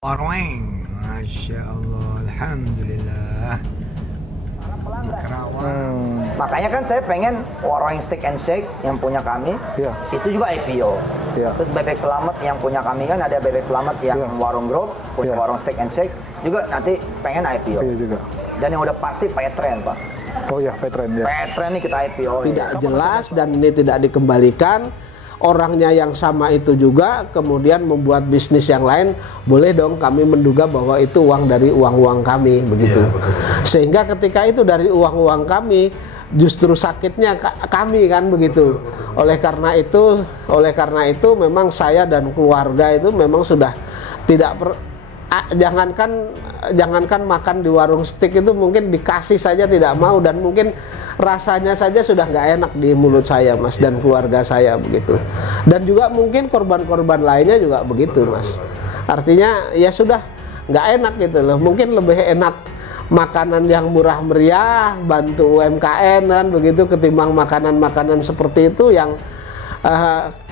Warung, Masya Allah, Alhamdulillah. Di Kerawang. Makanya kan saya pengen Warung Steak and Shake yang punya kami, itu juga IPO. Terus Bebek Selamat yang punya kami kan ada Bebek Selamat yang Warung Group, punya Warung Steak and Shake, juga nanti pengen IPO. Juga. Dan yang udah pasti Petren, Pak. Oh ya, Petren ya. Petren nih kita IPO. Tidak jelas dan ini tidak dikembalikan. Orangnya yang sama itu juga kemudian membuat bisnis yang lain, boleh dong kami menduga bahwa itu uang dari uang-uang kami begitu. Sehingga ketika itu dari uang-uang kami, justru sakitnya kami kan begitu. Oleh karena itu memang saya dan keluarga itu memang sudah tidak jangankan makan di warung steak itu mungkin dikasih saja tidak mau, dan mungkin rasanya saja sudah nggak enak di mulut saya, Mas, dan keluarga saya begitu. Dan juga mungkin korban-korban lainnya juga begitu, Mas. Artinya ya sudah nggak enak gitu loh. Mungkin lebih enak makanan yang murah meriah, bantu UMKM kan begitu, ketimbang makanan-makanan seperti itu yang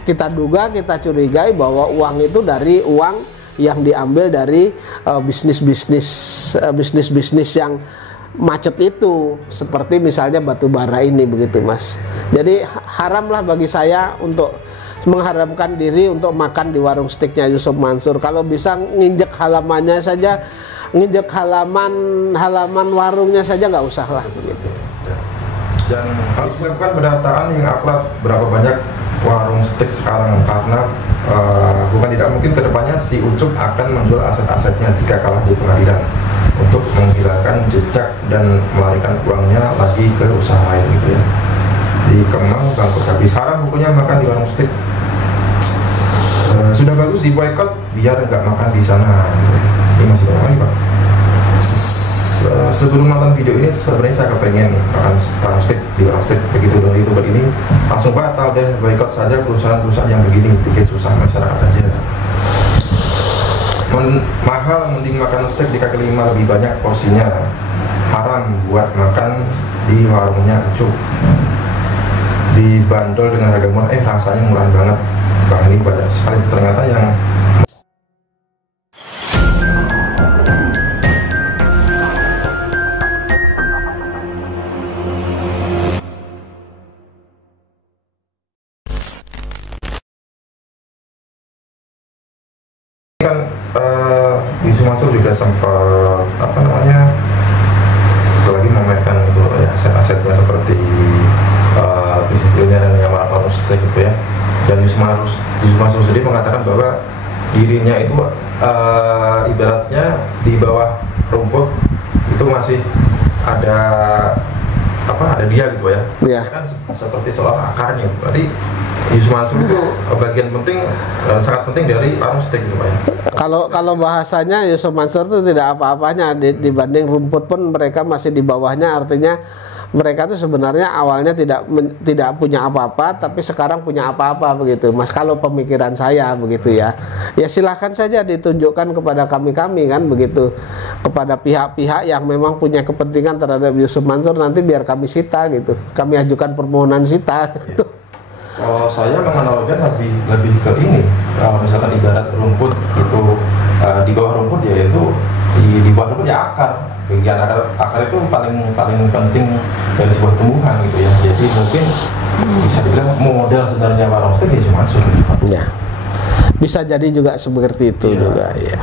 kita duga, kita curigai bahwa uang itu dari uang yang diambil dari bisnis-bisnis yang macet itu, seperti misalnya batu bara ini begitu, Mas. Jadi haramlah bagi saya untuk mengharamkan diri untuk makan di warung steaknya Yusuf Mansur. Kalau bisa nginjek halamannya saja, nginjek halaman warungnya saja nggak usah lah begitu. Dan harus melakukan pendataan yang akurat berapa banyak warung steak sekarang, karena bukan tidak mungkin kedepannya si Ucup akan menjual aset-asetnya jika kalah di pengadilan untuk menghilangkan jejak dan melarikan uangnya lagi ke usaha lain gitu ya. Di Kemang bangkrut habis, haram pokoknya makan di warung steak. Sudah bagus di boykot biar nggak makan di sana gitu ya. Ini masih banyak lagi, Pak. Sebelum nonton video ini sebenarnya saya kepengen makan warung steak di warung steak, begitu dong YouTuber ini langsung batal deh, boykot saja perusahaan-perusahaan yang begini, bikin susah masyarakat aja. Mahal mending makan steak di kaki lima, lebih banyak porsinya. Haram buat makan di warungnya Ucup. Dibandol dengan harga murah, rasanya murah banget. Bah, ini banyak sekali ternyata yang kan. Yusuf Mansur juga sempat lagi memamerkan itu ya, aset-asetnya seperti bisnis dan yang warung steak gitu ya. Dan Yusuf Mansur sendiri mengatakan bahwa dirinya itu ibaratnya di bawah rumput itu masih ada dia gitu ya. Kan seperti seolah akarnya. Berarti Yusuf Mansur itu bagian penting, sangat penting dari warung steak gitu, Pak ya. Kalau bahasanya Yusuf Mansur itu tidak apa-apanya dibanding rumput pun mereka masih di bawahnya. Artinya mereka itu sebenarnya awalnya tidak punya apa-apa, tapi sekarang punya apa-apa begitu, Mas. Kalau pemikiran saya begitu ya. Ya silahkan saja ditunjukkan kepada kami kan begitu, kepada pihak-pihak yang memang punya kepentingan terhadap Yusuf Mansur, nanti biar kami sita gitu. Kami ajukan permohonan sita gitu. Kalau saya menganalogikan lebih ke ini, kalau misalkan ibarat rumput itu di bawah rumput ya itu di bawah rumput ya akar. Bagian akar itu paling penting dari sebuah tumbuhan gitu ya. Jadi mungkin bisa dibilang model sebenarnya warung steak ya cuma Mansur. Ya, bisa jadi juga seperti itu juga ya.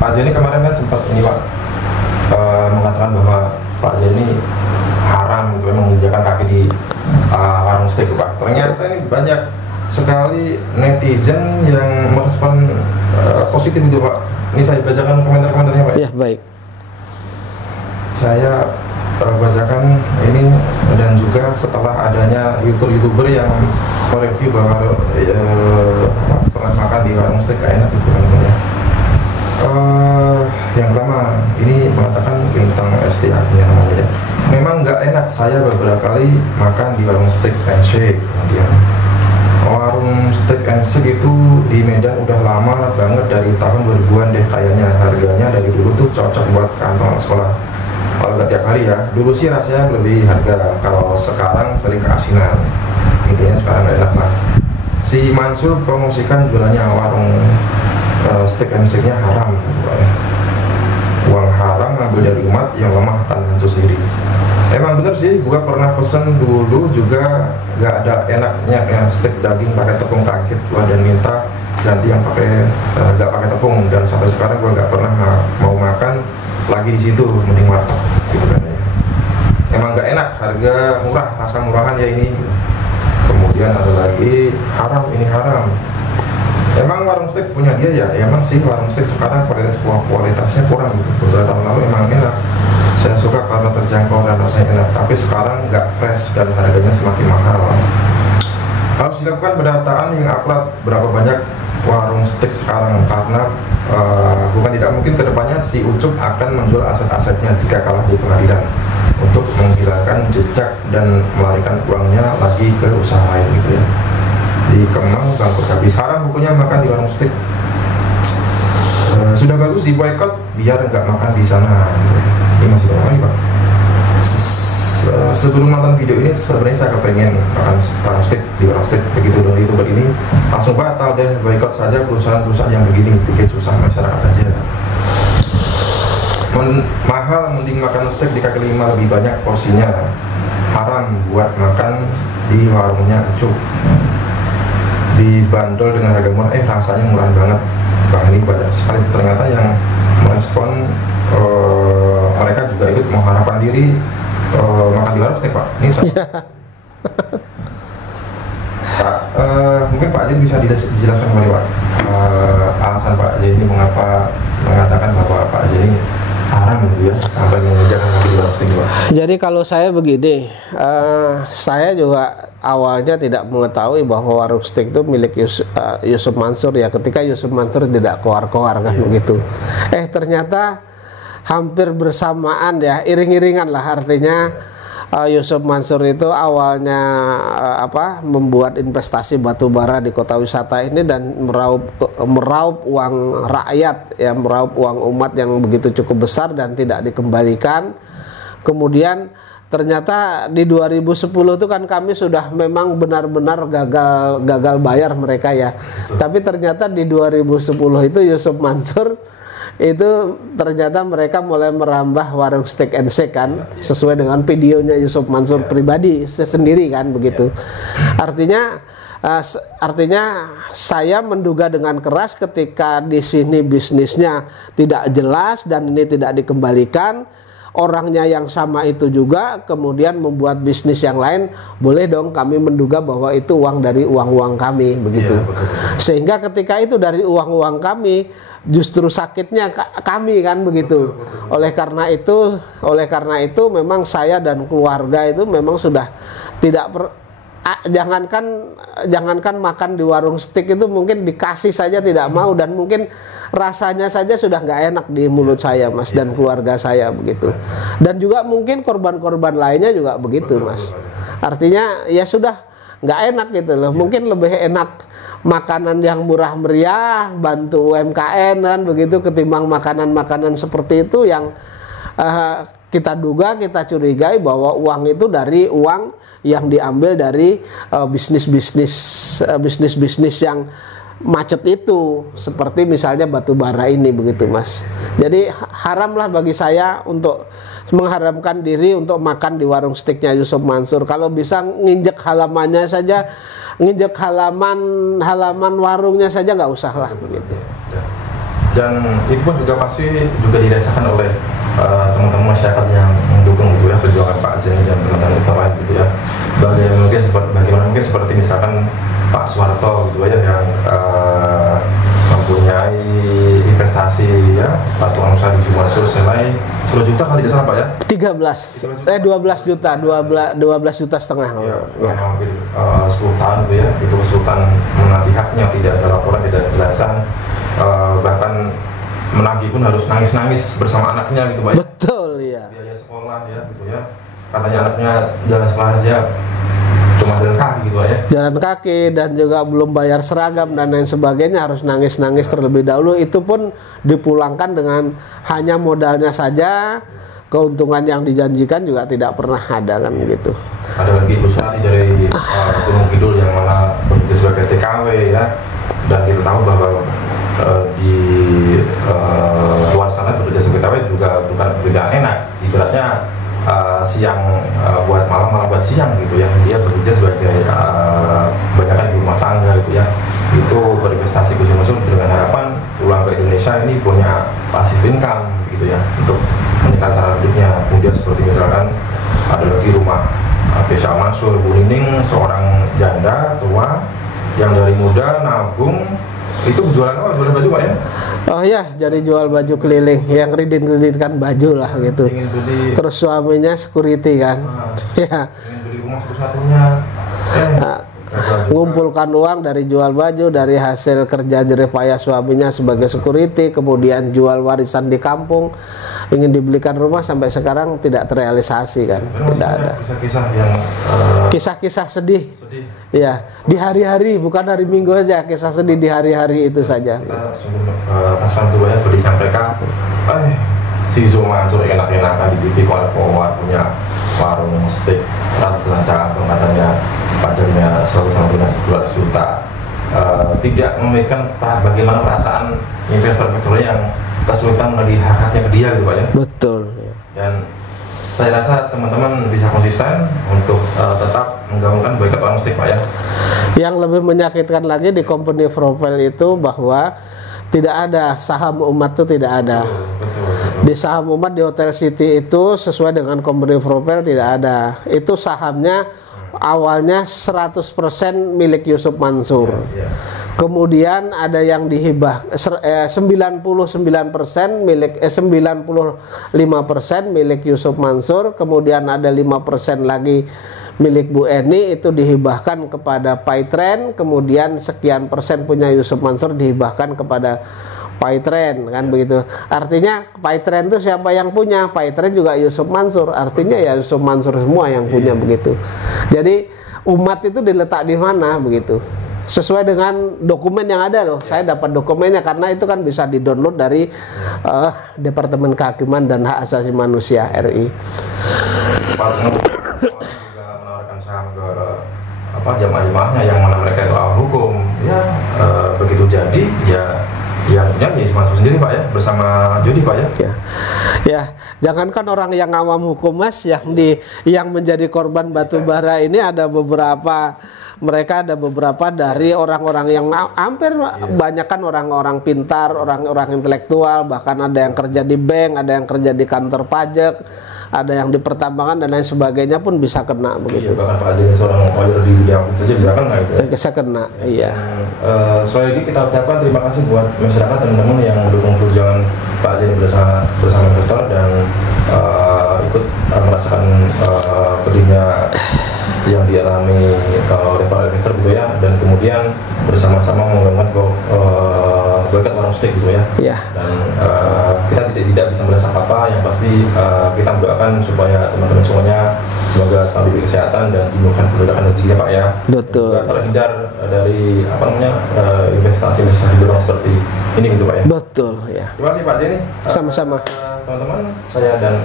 Pak Zeni kemarin kan sempat ini Pak mengatakan bahwa Pak Zeni haram gitu menginjakan kaki di warung steak, Pak. Ternyata ini banyak sekali netizen yang merespon positif itu, Pak. Ini saya bacakan komentar-komentarnya, Pak. Ya, baik. Saya bacakan ini, dan juga setelah adanya YouTuber yang mereview bahwa pernah makan di warung steak gak enak gitu kan ya. Yang pertama ini mengatakan bintang STA-nya namanya. Memang nggak enak, saya beberapa kali makan di warung steak and shake. Kemudian warung steak and shake itu di Medan udah lama banget, dari tahun 2000-an deh kayaknya. Harganya dari dulu tuh cocok buat kantong sekolah. Kalau nggak tiap hari ya, dulu sih rasanya lebih harga. Kalau sekarang sering keasinan. Intinya sekarang nggak enak lah. Si Mansur promosikan jualannya warung steak and shake-nya haram gitu, Pak ya. kuat, yang lemah akan hancur sendiri. Emang bener sih, gua pernah pesen dulu juga nggak ada enaknya yang steak daging pakai tepung, kaget gua dan minta ganti yang pakai nggak pakai tepung, dan sampai sekarang gua nggak pernah mau makan lagi di situ, mending warteg gitu kan ya. Emang nggak enak, harga murah, rasa murahan ya ini. Kemudian ada lagi haram, ini haram. Emang warung steak punya dia ya? Emang sih warung steak sekarang kualitasnya kurang gitu. Beberapa tahun lalu emang enak, saya suka karena terjangkau dan rasanya enak, tapi sekarang nggak fresh dan harganya semakin mahal. Harus dilakukan pendataan yang akurat berapa banyak warung steak sekarang, karena bukan tidak mungkin kedepannya si Ucup akan menjual aset-asetnya jika kalah di pengadilan untuk menghilangkan jejak dan melarikan uangnya lagi ke usaha lain gitu ya. Di Kemang bangkrut habis, haram pokoknya makan di warung steak. Sudah bagus di boykot biar nggak makan di sana gitu ya. Ini masih banyak lagi Pak. Sebelum nonton video ini sebenarnya saya kepengen makan warung steak di warung steak, begitu dong YouTuber ini langsung batal deh, boykot saja perusahaan-perusahaan yang begini, bikin susah masyarakat aja. Mahal mending makan steak di kaki lima, lebih banyak porsinya. Haram buat makan di warungnya Ucup. Dibanderol dengan harga murah, rasanya murah banget. Bah, ini banyak sekali ternyata yang merespon, mereka juga ikut mengharapkan diri makan di warung steak Pak. Ini Pak, mungkin Pak Zain bisa dijelaskan kembali Pak, alasan Pak Zain ini mengapa mengatakan bahwa Pak Zain ini haram gitu ya, sampai mengejar makan di warung steak Pak. Jadi kalau saya begini, saya juga awalnya tidak mengetahui bahwa warung steak itu milik Yusuf Mansur ya, ketika Yusuf Mansur tidak keluar-keluar kan begitu. Ternyata hampir bersamaan ya, iring-iringan lah, artinya Yusuf Mansur itu awalnya membuat investasi batu bara di kota wisata ini dan meraup uang rakyat ya, meraup uang umat yang begitu cukup besar dan tidak dikembalikan. Kemudian ternyata di 2010 itu kan kami sudah memang benar-benar gagal bayar mereka ya. Tapi ternyata di 2010 itu Yusuf Mansur itu ternyata mereka mulai merambah warung steak and shake kan, sesuai dengan videonya Yusuf Mansur pribadi sendiri kan begitu. Artinya saya menduga dengan keras ketika di sini bisnisnya tidak jelas dan ini tidak dikembalikan, orangnya yang sama itu juga kemudian membuat bisnis yang lain, boleh dong kami menduga bahwa itu uang dari uang-uang kami begitu. Sehingga ketika itu dari uang-uang kami, justru sakitnya kami kan begitu. Oleh karena itu memang saya dan keluarga itu memang sudah tidak jangankan makan di warung steak itu mungkin dikasih saja tidak mau, dan mungkin rasanya saja sudah nggak enak di mulut saya Mas dan keluarga saya begitu. Dan juga mungkin korban-korban lainnya juga begitu Mas. Artinya ya sudah nggak enak gitu loh. Mungkin lebih enak makanan yang murah meriah, bantu UMKM kan begitu, ketimbang makanan-makanan seperti itu yang kita duga, kita curigai bahwa uang itu dari uang yang diambil dari bisnis-bisnis yang macet itu, seperti misalnya batu bara ini begitu Mas. Jadi haramlah bagi saya untuk mengharamkan diri untuk makan di warung steaknya Yusuf Mansur. Kalau bisa nginjek halamannya saja, nginjek halaman warungnya saja nggak usah lah begitu. Dan itu pun juga pasti juga dirasakan oleh teman-teman masyarakat yang mendukung gitu ya perjuangan Pak Zain dan teman-teman lain gitu ya. Bagaimana mungkin seperti misalkan Pak Soeharto gitu ya, yang mempunyai investasi ya, patungan usaha di Mansur senilai 10 juta kali tidak salah Pak ya? 12 juta setengah ya, hampir 10 tahun gitu ya, itu kesulitan menagih haknya, tidak ada laporan, tidak ada kejelasan, bahkan menagih pun harus nangis-nangis bersama anaknya gitu Pak. Betul ya. Biaya sekolah ya gitu ya, katanya anaknya jalan sekolah aja cuma jalan kaki gitu ya. Jalan kaki dan juga belum bayar seragam dan lain sebagainya, harus nangis-nangis terlebih dahulu. Itu pun dipulangkan dengan hanya modalnya saja, keuntungan yang dijanjikan juga tidak pernah ada kan gitu. Ada lagi usaha dari Gunung Kidul yang mana bekerja sebagai TKW ya, dan kita tahu bahwa di luar sana bekerja sebagai TKW juga bukan pekerjaan enak, ibaratnya siang buat malam, malam buat siang gitu ya. Dia bekerja sebagai kebanyakan di rumah tangga gitu ya. Itu berinvestasi ke Sumsel dengan harapan pulang ke Indonesia ini punya passive income gitu ya, untuk meningkatkan taraf hidupnya. Kemudian seperti misalkan ada lagi rumah Desa Mansur, Bu Nining, seorang janda tua yang dari muda nabung. Itu jualan apa? Jualan baju Pak ya? Oh ya, jadi jual baju keliling, yang kredit-kreditkan baju lah gitu. Terus suaminya security kan. Ya. Ingin beli rumah satu-satunya. Ngumpulkan uang dari jual baju, dari hasil kerja jerih payah suaminya sebagai security, kemudian jual warisan di kampung, ingin dibelikan rumah, sampai sekarang tidak terrealisasi kan. Tidak ada. Kisah-kisah yang kisah-kisah sedih. Ya, di hari-hari, bukan hari Minggu aja, kisah sedih di hari-hari itu saja. Kita sungguh pasang tuh ya, berikan mereka, si Mansur enak-enakan di TV Kowar punya warung steak ratusan cabang, katanya pajaknya 100-111 juta. Tidak memikirkan bagaimana perasaan investor-investor yang kesulitan menagih hak-haknya ke dia gitu Pak ya. Betul. Dan saya rasa teman-teman bisa konsisten untuk tetap menggabungkan boykot warung steak Pak ya. Yang lebih menyakitkan lagi di company profile itu bahwa tidak ada saham umat, itu tidak ada. Betul. Di saham umat di Hotel City itu sesuai dengan company profile tidak ada. Itu sahamnya awalnya 100% milik Yusuf Mansur. Kemudian ada yang dihibah 99% milik 95% milik Yusuf Mansur, kemudian ada 5% lagi milik Bu Eni, itu dihibahkan kepada Paitren, kemudian sekian persen punya Yusuf Mansur dihibahkan kepada Paitren, kan begitu. Artinya Paitren itu siapa yang punya? Paitren juga Yusuf Mansur. Artinya ya Yusuf Mansur semua yang punya begitu. Jadi umat itu diletak di mana begitu? Sesuai dengan dokumen yang ada loh. Saya dapat dokumennya karena itu kan bisa di-download dari Departemen Kehakiman dan Hak Asasi Manusia RI. Menawarkan saham ke jamaah-jamaahnya yang mana mereka itu awam hukum. Ya begitu jadi ya yang punya Yusuf Mansur sendiri Pak ya, bersama Jody Pak ya. Ya, jangankan orang yang awam hukum Mas, yang menjadi korban batu bara ini ada beberapa dari orang-orang yang hampir banyak kan orang-orang pintar, orang-orang intelektual, bahkan ada yang kerja di bank, ada yang kerja di kantor pajak, ada yang di pertambangan dan lain sebagainya pun bisa kena begitu. Iya, bahkan Pak Zeni seorang lawyer di bidang saja bisa kena itu. Bisa kena, iya. Sekali lagi kita ucapkan terima kasih buat masyarakat teman-teman yang mendukung perjuangan Pak Zeni bersama investor dan ikut merasakan pedihnya yang dialami oleh para investor gitu ya, dan kemudian bersama-sama menggabungkan boykot warung steak gitu ya. Yeah. Dan kita tidak bisa merasa apa-apa, yang pasti kita mendoakan supaya teman-teman semuanya semoga selalu diberi kesehatan dan dimudahkan pergerakan rezekinya Pak ya. Betul. Dan terhindar dari investasi bodong seperti ini gitu Pak ya. Betul ya. Terima kasih Pak Zeni. Sama-sama. Teman-teman, saya dan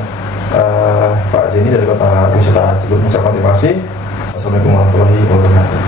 Pak Zeni dari Kota Wisata Cibubur mengucapkan terima kasih. Assalamualaikum warahmatullahi wabarakatuh.